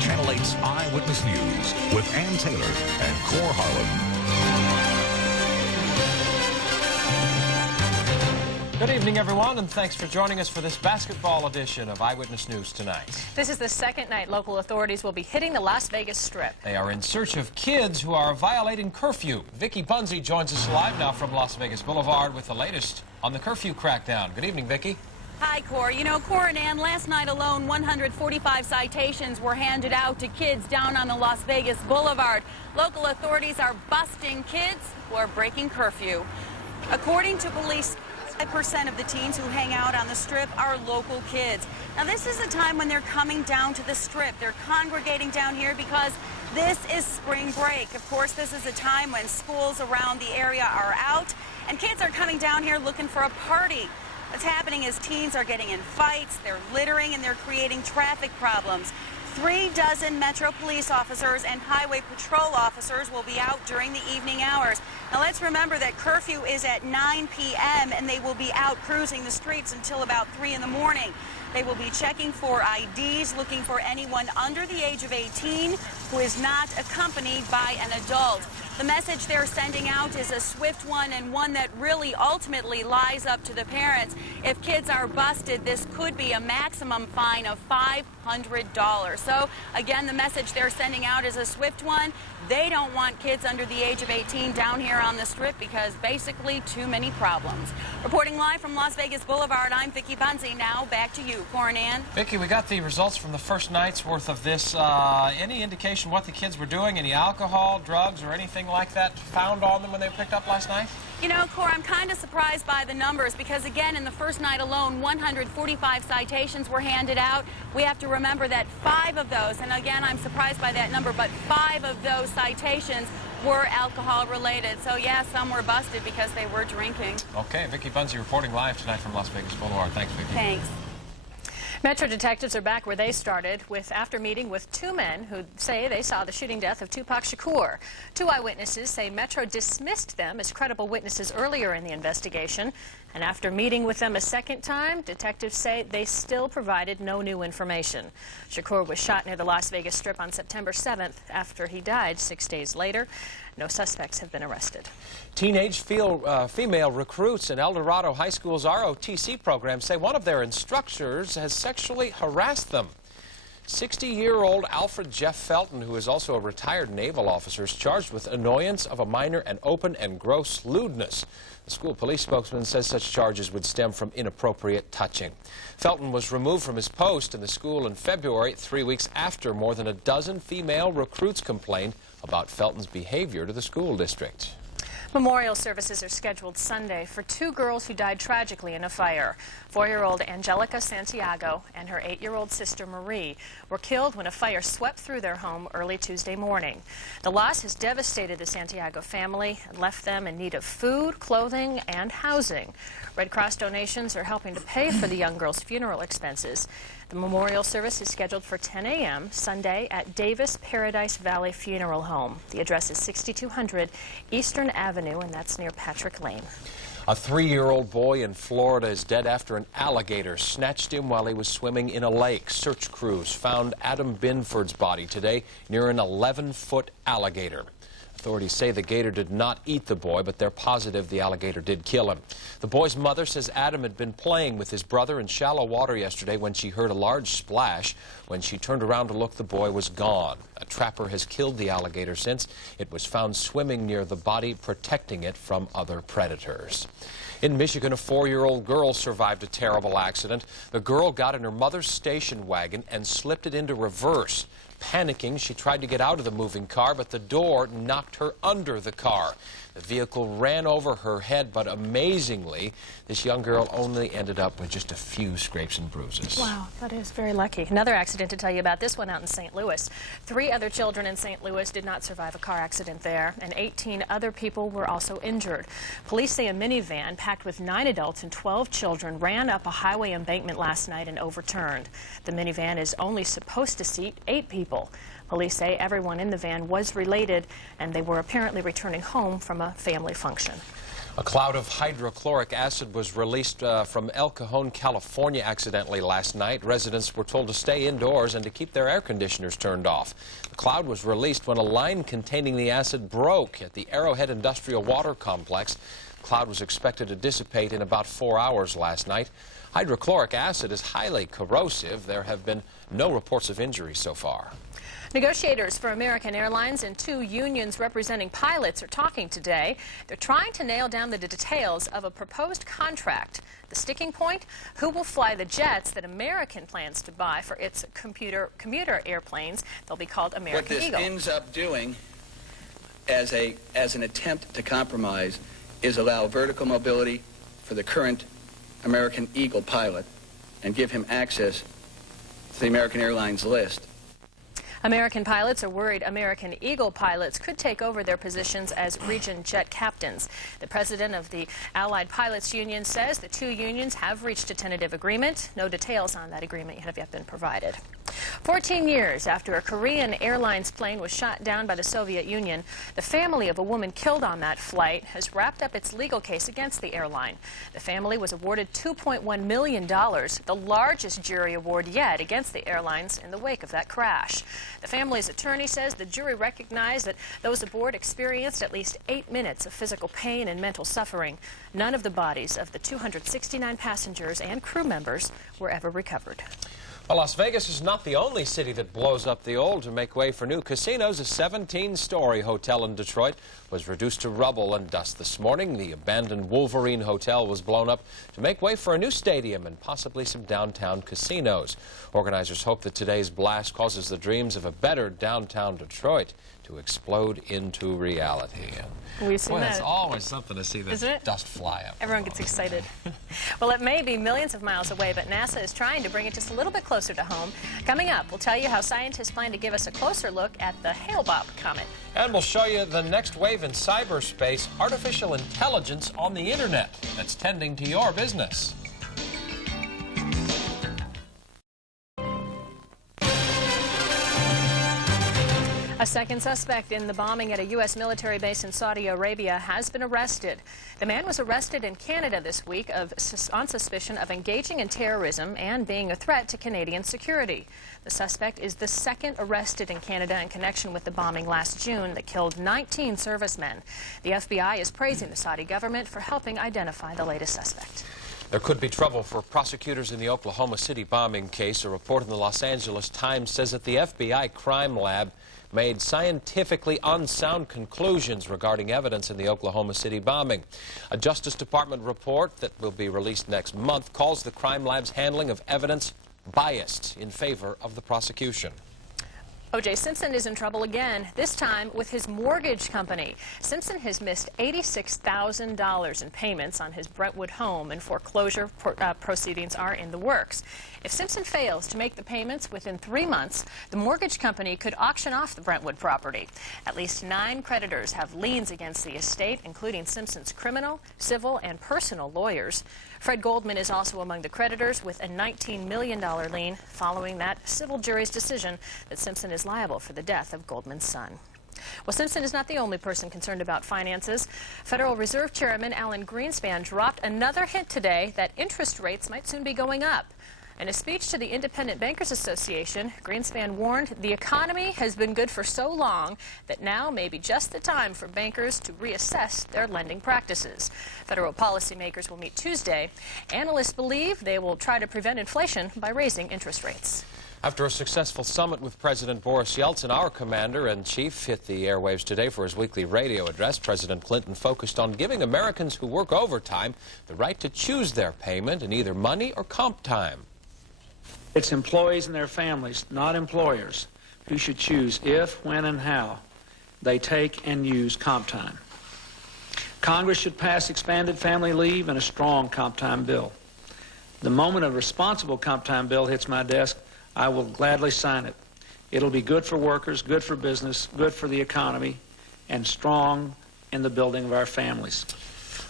Channel 8's Eyewitness News with Ann Taylor and Kohr Harlan. Good evening, everyone, and thanks for joining us for this basketball edition of Eyewitness News tonight. This is the second night local authorities will be hitting the Las Vegas Strip. They are in search of kids who are violating curfew. Vicki Bunzy joins us live now from Las Vegas Boulevard with the latest on the curfew crackdown. Good evening, Vicki. Hi, Kohr. You know, Kohr and Ann, last night alone, 145 citations were handed out to kids down on the Las Vegas Boulevard. Local authorities are busting kids who are breaking curfew. According to police, 5% of the teens who hang out on the Strip are local kids. Now, this is a time when they're coming down to the Strip. They're congregating down here because this is spring break. Of course, this is a time when schools around the area are out, and kids are coming down here looking for a party. What's happening is teens are getting in fights, they're littering, and they're creating traffic problems. 3 dozen Metro police officers and highway patrol officers will be out during the evening hours. Now, let's remember that curfew is at 9 p.m. and they will be out cruising the streets until about 3 in the morning. They will be checking for IDs, looking for anyone under the age of 18 who is not accompanied by an adult. The message they're sending out is a swift one, and one that really ultimately lies up to the parents. If kids are busted, this could be a maximum fine of $500. So, again, the message they're sending out is a swift one. They don't want kids under the age of 18 down here on the Strip because basically too many problems. Reporting live from Las Vegas Boulevard, I'm Vicki Bunzy. Now back to you, Kohr and Ann. Vicki, we got the results from the first night's worth of this. Any indication what the kids were doing? Any alcohol, drugs, or anything like that found on them when they were picked up last night? You know, Kohr, I'm kind of surprised by the numbers because, again, in the first night alone, 145 citations were handed out. We have to remember that 5 of those, and again, I'm surprised by that number, but 5 of those citations were alcohol-related. So, yeah, some were busted because they were drinking. Okay, Vicki Bunzy reporting live tonight from Las Vegas Boulevard. Thanks, Vicki. Thanks. Metro detectives are back where they started after meeting with 2 men who say they saw the shooting death of Tupac Shakur. 2 eyewitnesses say Metro dismissed them as credible witnesses earlier in the investigation. And after meeting with them a second time, detectives say they still provided no new information. Shakur was shot near the Las Vegas Strip on September 7th after he died 6 days later. No suspects have been arrested. Teenage female recruits in El Dorado High School's ROTC program say one of their instructors has sexually harassed them. 60-year-old Alfred Jeff Felton, who is also a retired naval officer, is charged with annoyance of a minor and open and gross lewdness. The school police spokesman says such charges would stem from inappropriate touching. Felton was removed from his post in the school in February, 3 weeks after more than a dozen female recruits complained about Felton's behavior to the school district. Memorial services are scheduled Sunday for 2 girls who died tragically in a fire. 4-year-old Angelica Santiago and her 8-year-old sister Marie were killed when a fire swept through their home early Tuesday morning. The loss has devastated the Santiago family and left them in need of food, clothing, and housing. Red Cross donations are helping to pay for the young girls' funeral expenses. The memorial service is scheduled for 10 a.m. Sunday at Davis Paradise Valley Funeral Home. The address is 6200 Eastern Avenue, and that's near Patrick Lane. A 3-year-old boy in Florida is dead after an alligator snatched him while he was swimming in a lake. Search crews found Adam Binford's body today near an 11-foot alligator. Authorities say the gator did not eat the boy, but they're positive the alligator did kill him. The boy's mother says Adam had been playing with his brother in shallow water yesterday when she heard a large splash. When she turned around to look, the boy was gone. A trapper has killed the alligator since. It was found swimming near the body, protecting it from other predators. In Michigan, a 4-year-old girl survived a terrible accident. The girl got in her mother's station wagon and slipped it into reverse. Panicking, she tried to get out of the moving car, but the door knocked her under the car. The vehicle ran over her head, but amazingly, this young girl only ended up with just a few scrapes and bruises. Wow, that is very lucky. Another accident to tell you about, this one out in St. Louis. 3 other children in St. Louis did not survive a car accident there, and 18 other people were also injured. Police say a minivan packed with 9 adults and 12 children ran up a highway embankment last night and overturned. The minivan is only supposed to seat 8 people. Police say everyone in the van was related, and they were apparently returning home from a family function. A cloud of hydrochloric acid was released from El Cajon, California accidentally last night. Residents were told to stay indoors and to keep their air conditioners turned off. The cloud was released when a line containing the acid broke at the Arrowhead Industrial Water Complex. The cloud was expected to dissipate in about 4 hours last night. Hydrochloric acid is highly corrosive. There have been no reports of injuries so far. Negotiators for American Airlines and 2 unions representing pilots are talking today. They're trying to nail down the details of a proposed contract. The sticking point? Who will fly the jets that American plans to buy for its commuter airplanes? They'll be called American Eagle. What this ends up doing as an attempt to compromise is allow vertical mobility for the current American Eagle pilot and give him access to the American Airlines list. American pilots are worried American Eagle pilots could take over their positions as region jet captains. The president of the Allied Pilots Union says the 2 unions have reached a tentative agreement. No details on that agreement have yet been provided. 14 years after a Korean Airlines plane was shot down by the Soviet Union, the family of a woman killed on that flight has wrapped up its legal case against the airline. The family was awarded $2.1 million, the largest jury award yet against the airlines in the wake of that crash. The family's attorney says the jury recognized that those aboard experienced at least 8 minutes of physical pain and mental suffering. None of the bodies of the 269 passengers and crew members were ever recovered. Well, Las Vegas is not the only city that blows up the old to make way for new casinos. A 17-story hotel in Detroit was reduced to rubble and dust this morning. The abandoned Wolverine Hotel was blown up to make way for a new stadium and possibly some downtown casinos. Organizers hope that today's blast causes the dreams of a better downtown Detroit to explode into reality. We've seen that. It's always something to see the dust fly up. Everyone gets excited. Well, it may be millions of miles away, but NASA is trying to bring it just a little bit closer to home. Coming up, we'll tell you how scientists plan to give us a closer look at the Hale-Bopp comet. And we'll show you the next wave in cyberspace, artificial intelligence on the internet that's tending to your business. A second suspect in the bombing at a U.S. military base in Saudi Arabia has been arrested. The man was arrested in Canada this week on suspicion of engaging in terrorism and being a threat to Canadian security. The suspect is the second arrested in Canada in connection with the bombing last June that killed 19 servicemen. The FBI is praising the Saudi government for helping identify the latest suspect. There could be trouble for prosecutors in the Oklahoma City bombing case. A report in the Los Angeles Times says that the FBI crime lab made scientifically unsound conclusions regarding evidence in the Oklahoma City bombing. A Justice Department report that will be released next month calls the crime lab's handling of evidence biased in favor of the prosecution. OJ Simpson is in trouble again, this time with his mortgage company. Simpson has missed $86,000 in payments on his Brentwood home, and foreclosure proceedings are in the works. If Simpson fails to make the payments within 3 months, the mortgage company could auction off the Brentwood property. At least 9 creditors have liens against the estate, including Simpson's criminal, civil, and personal lawyers. Fred Goldman is also among the creditors with a $19 million lien following that civil jury's decision that Simpson is liable for the death of Goldman's son. Well, Simpson is not the only person concerned about finances. Federal Reserve Chairman Alan Greenspan dropped another hint today that interest rates might soon be going up. In a speech to the Independent Bankers Association, Greenspan warned the economy has been good for so long that now may be just the time for bankers to reassess their lending practices. Federal policymakers will meet Tuesday. Analysts believe they will try to prevent inflation by raising interest rates. After a successful summit with President Boris Yeltsin, our commander-in-chief hit the airwaves today for his weekly radio address. President Clinton focused on giving Americans who work overtime the right to choose their payment in either money or comp time. It's employees and their families, not employers, who should choose if, when, and how they take and use comp time. Congress should pass expanded family leave and a strong comp time bill. The moment a responsible comp time bill hits my desk, I will gladly sign it. It'll be good for workers, good for business, good for the economy, and strong in the building of our families.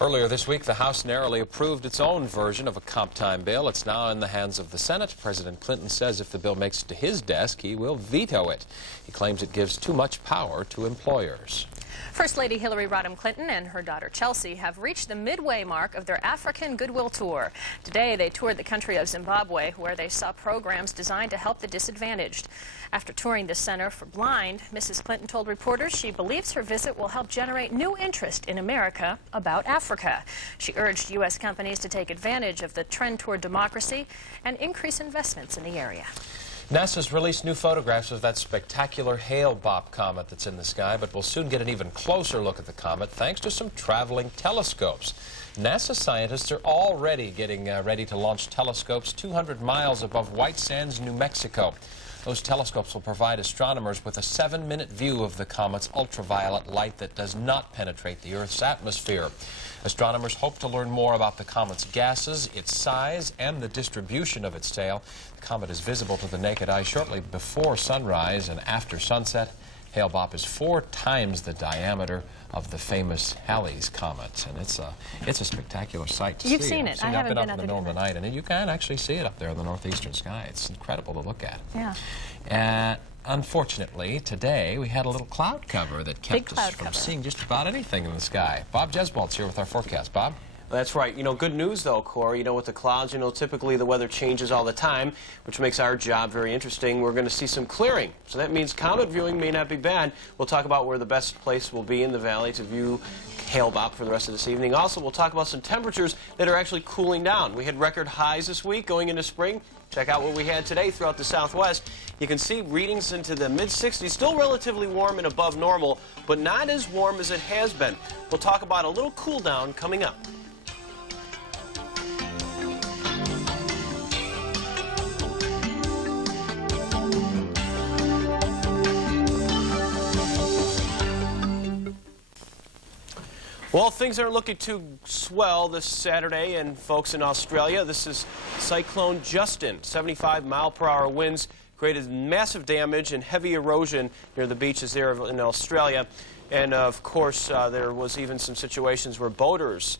Earlier this week, the House narrowly approved its own version of a comp time bill. It's now in the hands of the Senate. President Clinton says if the bill makes it to his desk, he will veto it. He claims it gives too much power to employers. First Lady Hillary Rodham Clinton and her daughter Chelsea have reached the midway mark of their African Goodwill Tour. Today they toured the country of Zimbabwe, where they saw programs designed to help the disadvantaged. After touring the Center for Blind, Mrs. Clinton told reporters she believes her visit will help generate new interest in America about Africa. She urged U.S. companies to take advantage of the trend toward democracy and increase investments in the area. NASA's released new photographs of that spectacular Hale-Bopp comet that's in the sky, but we'll soon get an even closer look at the comet thanks to some traveling telescopes. NASA scientists are already getting ready to launch telescopes 200 miles above White Sands, New Mexico. Those telescopes will provide astronomers with a 7-minute view of the comet's ultraviolet light that does not penetrate the Earth's atmosphere. Astronomers hope to learn more about the comet's gases, its size, and the distribution of its tail. The comet is visible to the naked eye shortly before sunrise and after sunset. Hale-Bopp is 4 times the diameter of the famous Halley's Comet, and it's a spectacular sight to see. You've seen it. I haven't been up in the middle of the night, and you can actually see it up there in the northeastern sky. It's incredible to look at. Yeah. Unfortunately, today we had a little cloud cover that kept us from seeing just about anything in the sky. Bob Jesbolt's here with our forecast. Bob? That's right. You know, good news, though, Kohr. You know, with the clouds, typically the weather changes all the time, which makes our job very interesting. We're going to see some clearing. So that means comet viewing may not be bad. We'll talk about where the best place will be in the valley to view Hale-Bopp for the rest of this evening. Also, we'll talk about some temperatures that are actually cooling down. We had record highs this week going into spring. Check out what we had today throughout the Southwest. You can see readings into the mid-60s, still relatively warm and above normal, but not as warm as it has been. We'll talk about a little cool down coming up. Well, things aren't looking too swell this Saturday, and folks in Australia, this is Cyclone Justin. 75-mile-per-hour winds created massive damage and heavy erosion near the beaches there in Australia. And, of course, there was even some situations where boaters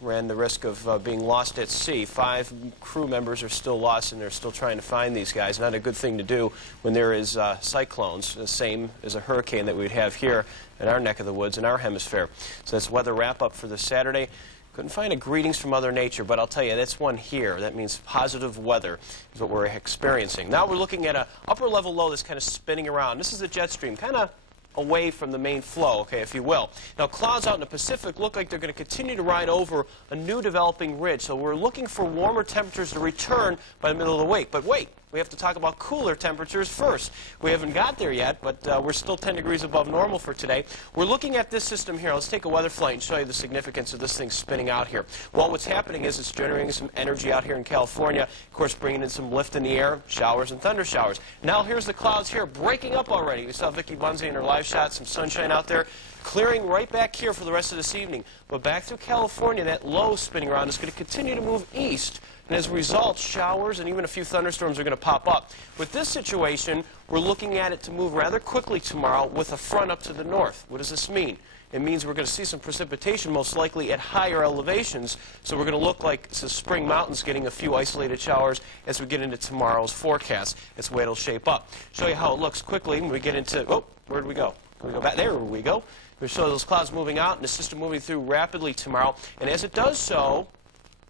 ran the risk of being lost at sea. 5 crew members are still lost, and they're still trying to find these guys. Not a good thing to do when there is cyclones, the same as a hurricane that we'd have here in our neck of the woods, in our hemisphere. So that's weather wrap-up for this Saturday. Couldn't find a greetings from Mother Nature, but I'll tell you, that's one here. That means positive weather is what we're experiencing. Now we're looking at an upper-level low that's kind of spinning around. This is a jet stream, kind of away from the main flow, okay, if you will. Now, clouds out in the Pacific look like they're going to continue to ride over a new developing ridge, so we're looking for warmer temperatures to return by the middle of the week. But wait, we have to talk about cooler temperatures first. We haven't got there yet, but we're still 10 degrees above normal for today. We're looking at this system here. Let's take a weather flight and show you the significance of this thing spinning out here. Well, what's happening is it's generating some energy out here in California, of course, bringing in some lift in the air, showers and thunder showers. Now here's the clouds here breaking up already. We saw Vicki Bunze in her live shot, some sunshine out there, clearing right back here for the rest of this evening. But back through California, that low spinning around is going to continue to move east. And as a result, showers and even a few thunderstorms are going to pop up. With this situation, we're looking at it to move rather quickly tomorrow with a front up to the north. What does this mean? It means we're going to see some precipitation, most likely at higher elevations. So we're going to look like the Spring Mountains getting a few isolated showers as we get into tomorrow's forecast. That's the way it'll shape up. Show you how it looks quickly when we get into, oh, where did we go? Can we go back? There we go. We show those clouds moving out and the system moving through rapidly tomorrow. And as it does so,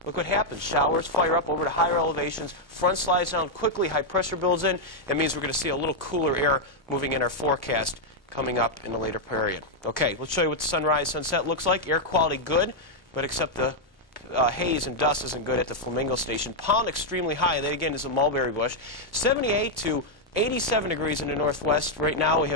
look what happens. Showers fire up over to higher elevations. Front slides down quickly. High pressure builds in. That means we're going to see a little cooler air moving in our forecast coming up in a later period. Okay, let's show you what the sunrise, sunset looks like. Air quality good, but except the haze and dust isn't good at the Flamingo Station. Pollen extremely high. That, again, is a mulberry bush. 78 to 87 degrees in the northwest. Right now we have